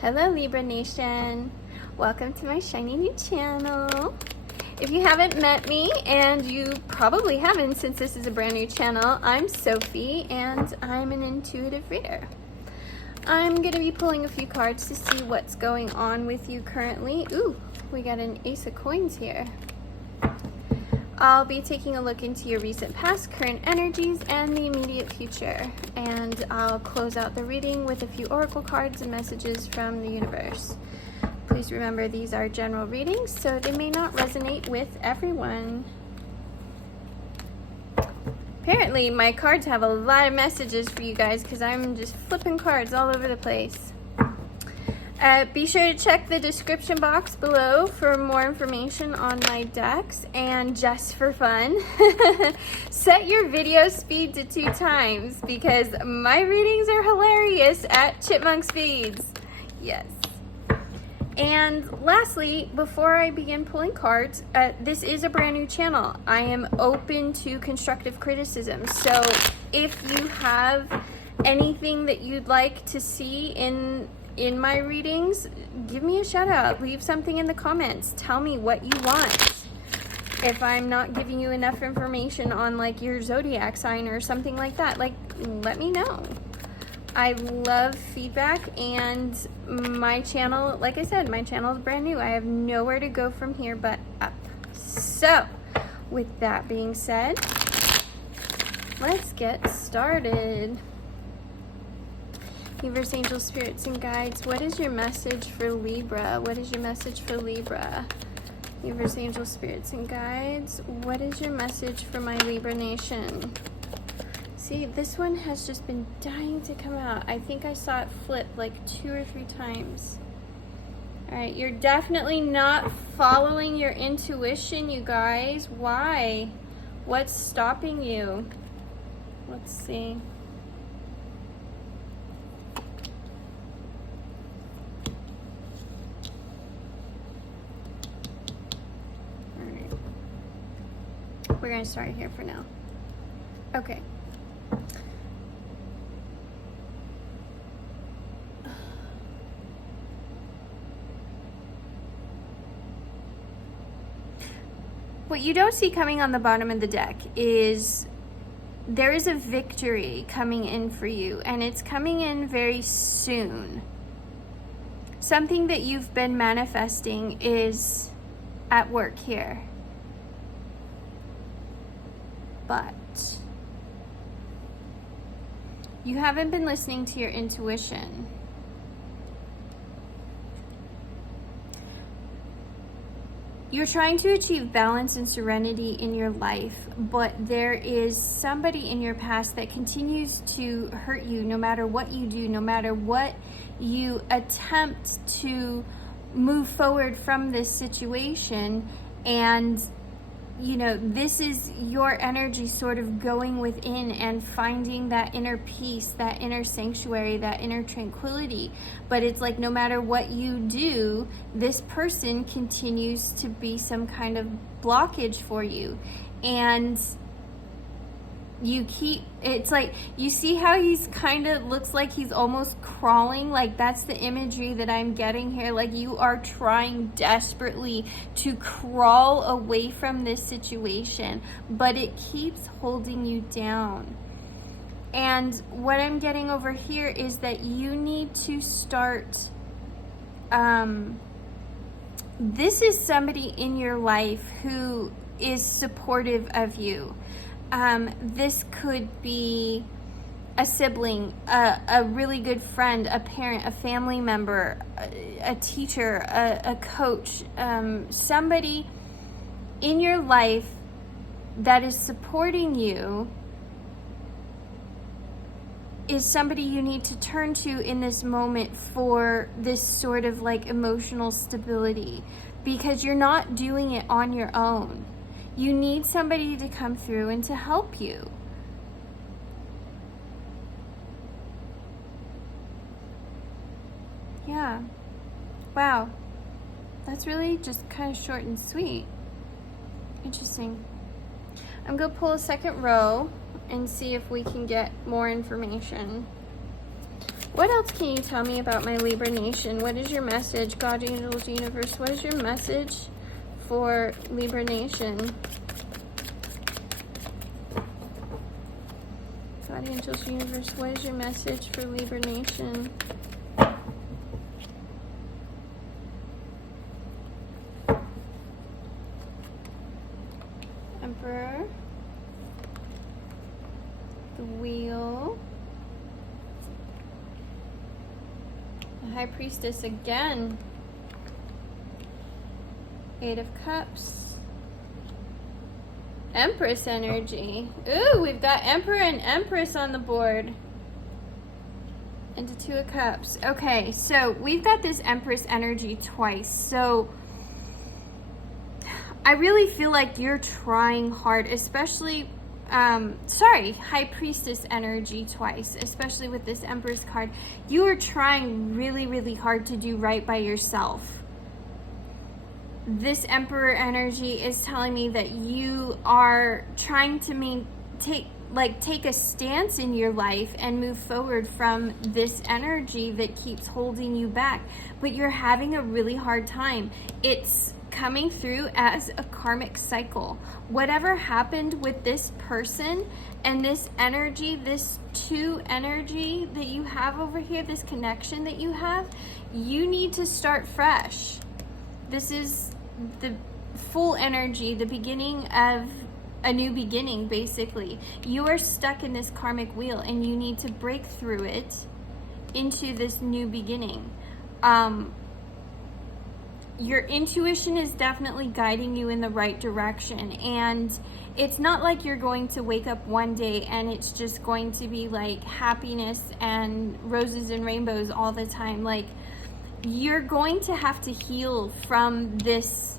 Hello Libra Nation, welcome to my shiny new channel. If you haven't met me, and you probably haven't since this is a brand new channel, I'm Sophie and I'm an intuitive reader. I'm going to be pulling a few cards to see what's going on with you currently. Ooh, we got an ace of coins here. I'll be taking a look into your recent past, current energies, and the immediate future. And I'll close out the reading with a few oracle cards and messages from the universe. Please remember these are general readings, so they may not resonate with everyone. Apparently, my cards have a lot of messages for you guys because I'm just flipping cards all over the place. Be sure to check the description box below for more information on my decks, and just for fun, set your video speed to 2 times because my readings are hilarious at chipmunk speeds. Yes. And lastly, before I begin pulling cards, this is a brand new channel. I am open to constructive criticism, so if you have anything that you'd like to see in my readings, give me a shout out, leave something in the comments, tell me what you want. If I'm not giving you enough information on like your zodiac sign or something like that, like let me know. I love feedback, and my channel, like I said, my channel is brand new. I have nowhere to go from here but up. So with that being said, let's get started. Universe, angels, spirits, and guides, what is your message for Libra? What is your message for Libra? Universe, angels, spirits, and guides, what is your message for my Libra nation? See, this one has just been dying to come out. I think I saw it flip like 2 or 3 times. All right, you're definitely not following your intuition, you guys. Why? What's stopping you? Let's see. We're going to start here for now. Okay. What you don't see coming on the bottom of the deck is there is a victory coming in for you, and it's coming in very soon. Something that you've been manifesting is at work here. But you haven't been listening to your intuition. You're trying to achieve balance and serenity in your life, but there is somebody in your past that continues to hurt you no matter what you do, no matter what you attempt to move forward from this situation. And you know, this is your energy sort of going within and finding that inner peace, that inner sanctuary, that inner tranquility. But it's like no matter what you do, this person continues to be some kind of blockage for you. And you keep, it's like, you see how he's kind of looks like he's almost crawling? Like that's the imagery that I'm getting here. Like you are trying desperately to crawl away from this situation, but it keeps holding you down. And what I'm getting over here is that you need to start, this is somebody in your life who is supportive of you. This could be a sibling, a really good friend, a parent, a family member, a teacher, a coach, somebody in your life that is supporting you is somebody you need to turn to in this moment for this sort of like emotional stability, because you're not doing it on your own. You need somebody to come through and to help you. Yeah. Wow. That's really just kind of short and sweet. Interesting. I'm going to pull a second row and see if we can get more information. What else can you tell me about my Libra Nation? What is your message? God, angels, universe, what is your message for Libra Nation? God, angels, universe, what is your message for Libra Nation? Emperor. The Wheel. The High Priestess again. Eight of Cups. Empress energy. Ooh, we've got Emperor and Empress on the board. And the Two of Cups. Okay, so we've got this Empress energy twice. So I really feel like you're trying hard, especially, High Priestess energy twice, especially with this Empress card. You are trying really, really hard to do right by yourself. This Emperor energy is telling me that you are trying to take a stance in your life and move forward from this energy that keeps holding you back, but you're having a really hard time. It's coming through as a karmic cycle. Whatever happened with this person and this energy, this two energy that you have over here, this connection that you have, you need to start fresh. This is the full energy, the beginning of a new beginning, basically. You are stuck in this karmic wheel and you need to break through it into this new beginning. Your intuition is definitely guiding you in the right direction, and it's not like you're going to wake up one day and it's just going to be like happiness and roses and rainbows all the time. Like, you're going to have to heal from this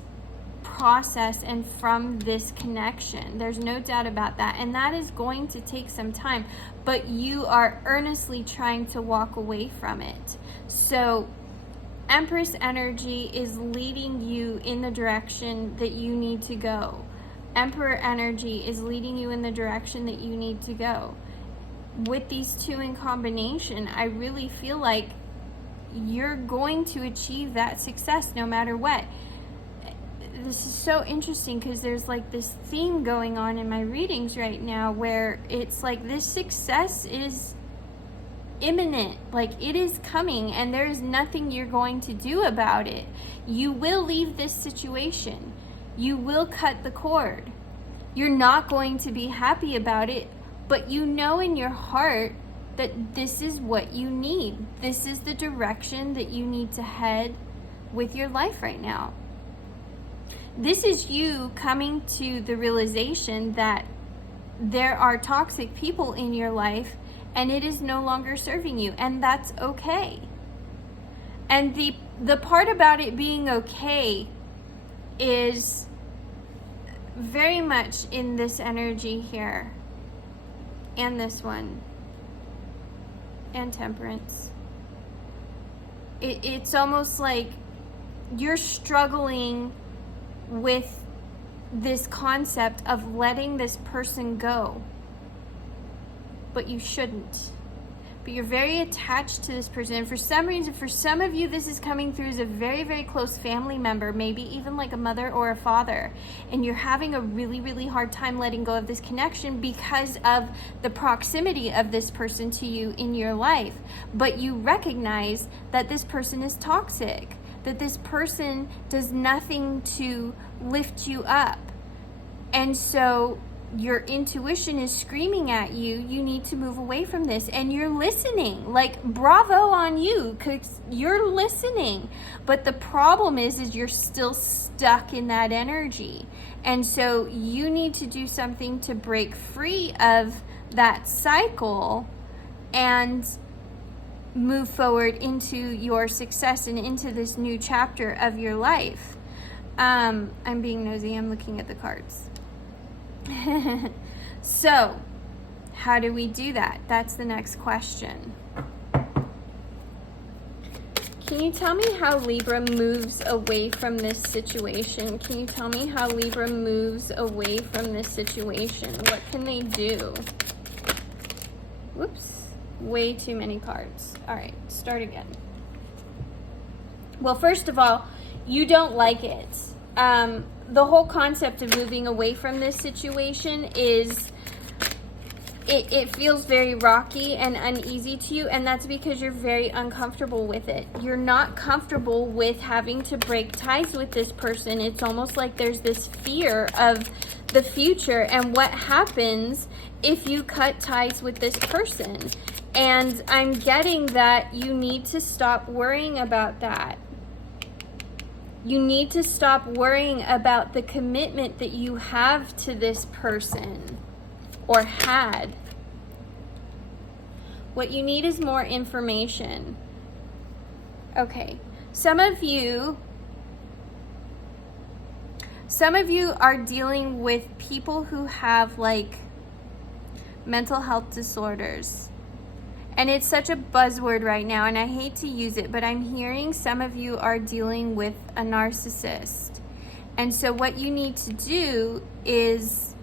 process and from this connection. There's no doubt about that, and that is going to take some time, but you are earnestly trying to walk away from it. So Empress energy is leading you in the direction that you need to go. Emperor energy is leading you in the direction that you need to go. With these two in combination, I really feel like you're going to achieve that success no matter what. This is so interesting because there's like this theme going on in my readings right now where it's like this success is imminent, like it is coming, and there is nothing you're going to do about it. You will leave this situation. You will cut the cord. You're not going to be happy about it, but you know in your heart that this is what you need. This is the direction that you need to head with your life right now. This is you coming to the realization that there are toxic people in your life and it is no longer serving you, and that's okay. And the part about it being okay is very much in this energy here, and this one, and Temperance. It's almost like you're struggling with this concept of letting this person go. But you shouldn't. But you're very attached to this person. And for some reason, for some of you, this is coming through as a very, very close family member, maybe even like a mother or a father. And you're having a really, really hard time letting go of this connection because of the proximity of this person to you in your life. But you recognize that this person is toxic, that this person does nothing to lift you up. And so your intuition is screaming at you, you need to move away from this, and you're listening. Like, bravo on you, because you're listening. But the problem is you're still stuck in that energy. And so you need to do something to break free of that cycle and move forward into your success and into this new chapter of your life. I'm being nosy, I'm looking at the cards. So, how do we do that? That's the next question. Can you tell me how Libra moves away from this situation? Can you tell me how Libra moves away from this situation? What can they do? Whoops. way too many cards. All right, start again. Well, first of all, you don't like it. The whole concept of moving away from this situation is, it feels very rocky and uneasy to you, and that's because you're very uncomfortable with it. You're not comfortable with having to break ties with this person. It's almost like there's this fear of the future and what happens if you cut ties with this person. And I'm getting that you need to stop worrying about that. You need to stop worrying about the commitment that you have to this person or had. What you need is more information. Okay, some of you are dealing with people who have like mental health disorders. And it's such a buzzword right now, and I hate to use it, but I'm hearing some of you are dealing with a narcissist. And so what you need to do is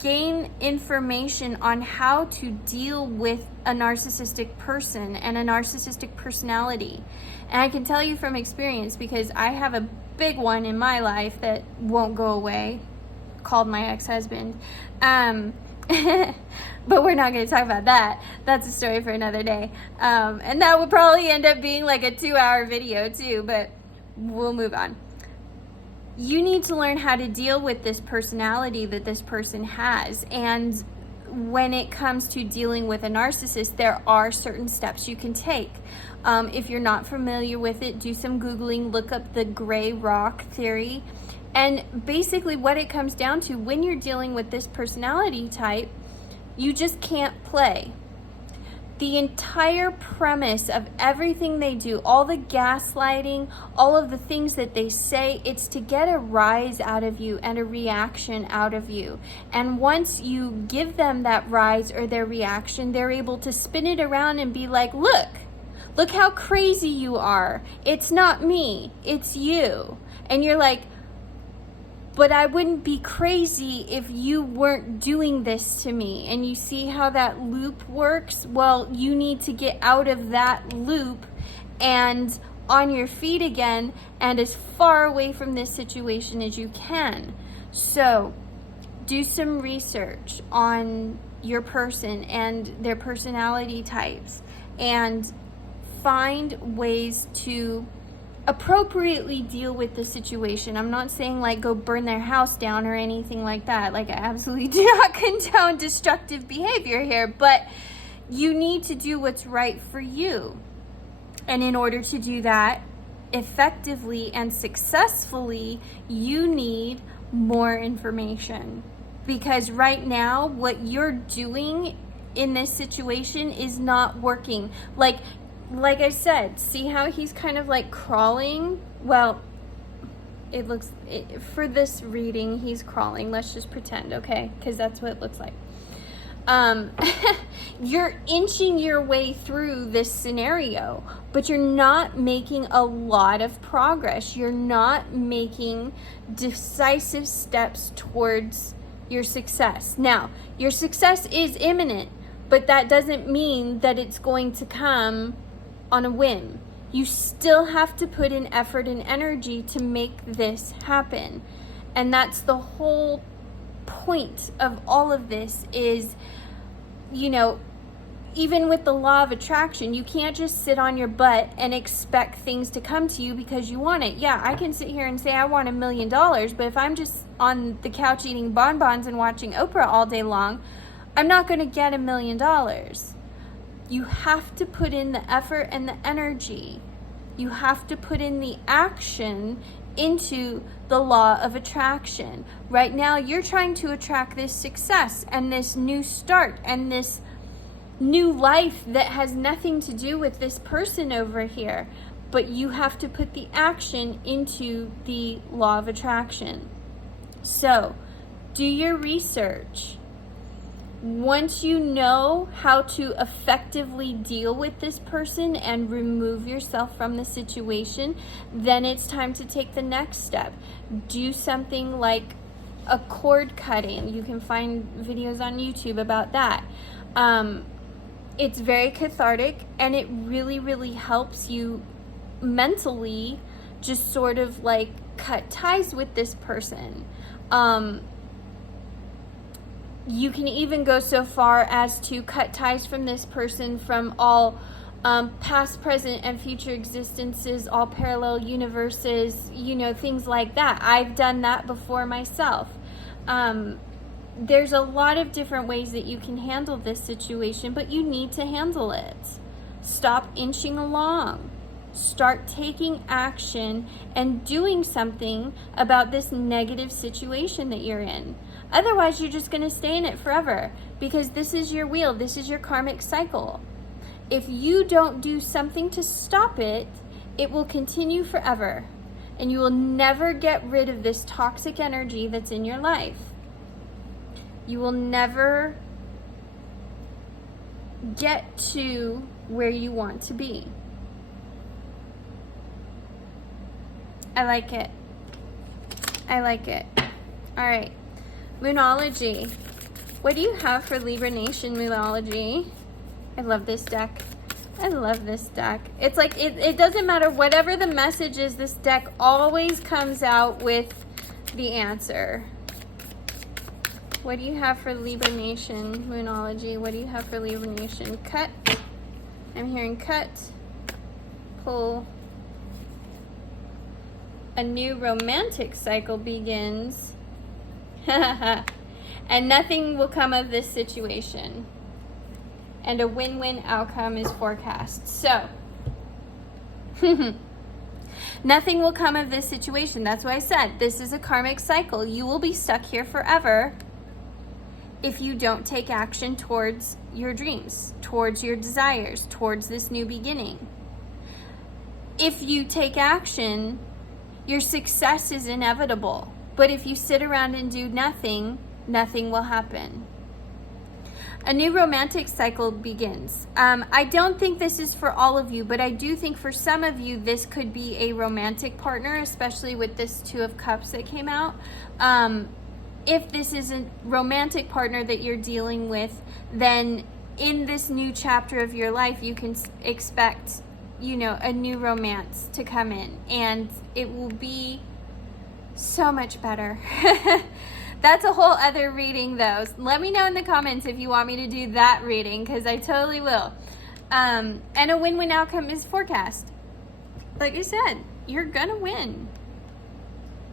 gain information on how to deal with a narcissistic person and a narcissistic personality. And I can tell you from experience, because I have a big one in my life that won't go away, called my ex-husband. But we're not going to talk about that. That's a story for another day. And that would probably end up being like a 2-hour video too, but we'll move on. You need to learn how to deal with this personality that this person has. And when it comes to dealing with a narcissist, there are certain steps you can take. If you're not familiar with it, do some Googling, look up the gray rock theory. And basically what it comes down to, when you're dealing with this personality type, you just can't play. The entire premise of everything they do, all the gaslighting, all of the things that they say, it's to get a rise out of you and a reaction out of you. And once you give them that rise or their reaction, they're able to spin it around and be like, look how crazy you are. It's not me, it's you. And you're like, but I wouldn't be crazy if you weren't doing this to me. And you see how that loop works? Well, you need to get out of that loop and on your feet again and as far away from this situation as you can. So do some research on your person and their personality types and find ways to appropriately deal with the situation. I'm not saying like go burn their house down or anything like that. Like, I absolutely do not condone destructive behavior here, but you need to do what's right for you. And in order to do that effectively and successfully, you need more information. Because right now, what you're doing in this situation is not working. Like I said, see how he's kind of like crawling? Well, for this reading, he's crawling. Let's just pretend, okay? Because that's what it looks like. You're inching your way through this scenario, but you're not making a lot of progress. You're not making decisive steps towards your success. Now, your success is imminent, but that doesn't mean that it's going to come on a whim. You still have to put in effort and energy to make this happen. And that's the whole point of all of this is, you know, even with the law of attraction, you can't just sit on your butt and expect things to come to you because you want it. Yeah, I can sit here and say I want $1 million, but if I'm just on the couch eating bonbons and watching Oprah all day long, I'm not going to get $1 million. You have to put in the effort and the energy. You have to put in the action into the law of attraction. Right now, you're trying to attract this success and this new start and this new life that has nothing to do with this person over here. But you have to put the action into the law of attraction. So, do your research. Once you know how to effectively deal with this person and remove yourself from the situation, then it's time to take the next step. Do something like a cord cutting. You can find videos on YouTube about that. It's very cathartic, and it really, really helps you mentally just sort of like cut ties with this person. You can even go so far as to cut ties from this person from all past, present, and future existences, all parallel universes, you know, things like that. I've done that before myself. There's a lot of different ways that you can handle this situation, but you need to handle it. Stop inching along. Start taking action and doing something about this negative situation that you're in. Otherwise, you're just going to stay in it forever, because this is your wheel. This is your karmic cycle. If you don't do something to stop it, it will continue forever, and you will never get rid of this toxic energy that's in your life. You will never get to where you want to be. I like it. I like it. All right. Moonology. What do you have for Libra Nation Moonology? I love this deck. I love this deck. It's like, it doesn't matter whatever the message is, this deck always comes out with the answer. What do you have for Libra Nation Moonology? What do you have for Libra Nation? Cut. I'm hearing cut. Pull. A new romantic cycle begins. And nothing will come of this situation. And a win-win outcome is forecast. So, nothing will come of this situation. That's why I said this is a karmic cycle. You will be stuck here forever if you don't take action towards your dreams, towards your desires, towards this new beginning. If you take action, your success is inevitable. But if you sit around and do nothing, nothing will happen. A new romantic cycle begins. I don't think this is for all of you, but I do think for some of you, this could be a romantic partner, especially with this Two of Cups that came out. If this is a romantic partner that you're dealing with, then in this new chapter of your life, you can expect, you know, a new romance to come in, and it will be so much better. That's a whole other reading, though. Let me know in the comments if you want me to do that reading, because I totally will. And a win-win outcome is forecast. Like I said, you're gonna win.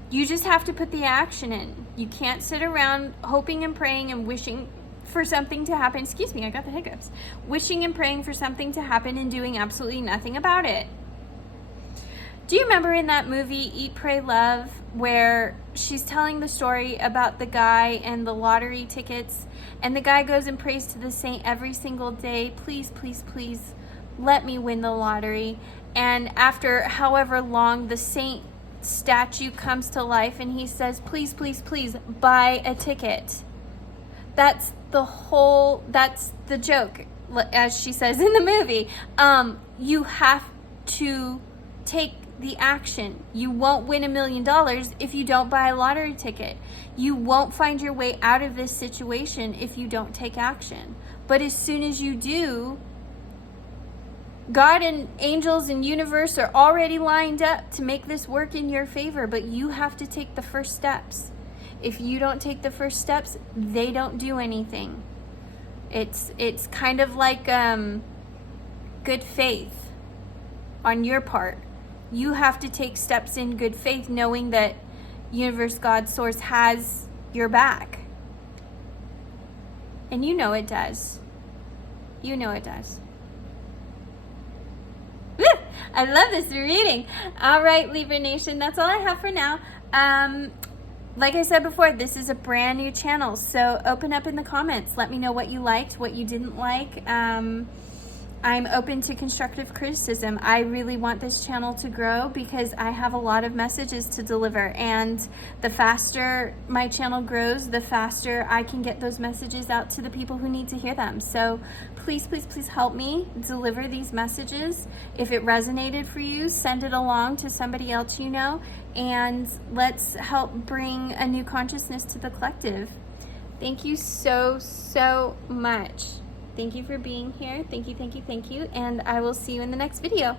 You just have to put the action in. You can't sit around hoping and praying and wishing for something to happen. Excuse me, I got the hiccups. Wishing and praying for something to happen and doing absolutely nothing about it. Do you remember in that movie, Eat, Pray, Love, where she's telling the story about the guy and the lottery tickets, and the guy goes and prays to the saint every single day, please, please, please, let me win the lottery. And after however long, the saint statue comes to life and he says, please, please, please, buy a ticket. That's the joke, as she says in the movie. You have to take the action. You won't win $1 million if you don't buy a lottery ticket. You won't find your way out of this situation if you don't take action. But as soon as you do, God and angels and universe are already lined up to make this work in your favor, but you have to take the first steps. If you don't take the first steps, they don't do anything. It's kind of like good faith on your part. You have to take steps in good faith, knowing that universe, God, source has your back. And you know it does. You know it does. I love this reading. All right, Libra Nation, that's all I have for now. Like I said before, this is a brand new channel, so open up in the comments. Let me know what you liked, what you didn't like. I'm open to constructive criticism. I really want this channel to grow because I have a lot of messages to deliver, and the faster my channel grows, the faster I can get those messages out to the people who need to hear them. So please, please, please help me deliver these messages. If it resonated for you, send it along to somebody else you know, and let's help bring a new consciousness to the collective. Thank you so, so much. Thank you for being here. Thank you, thank you, thank you. And I will see you in the next video.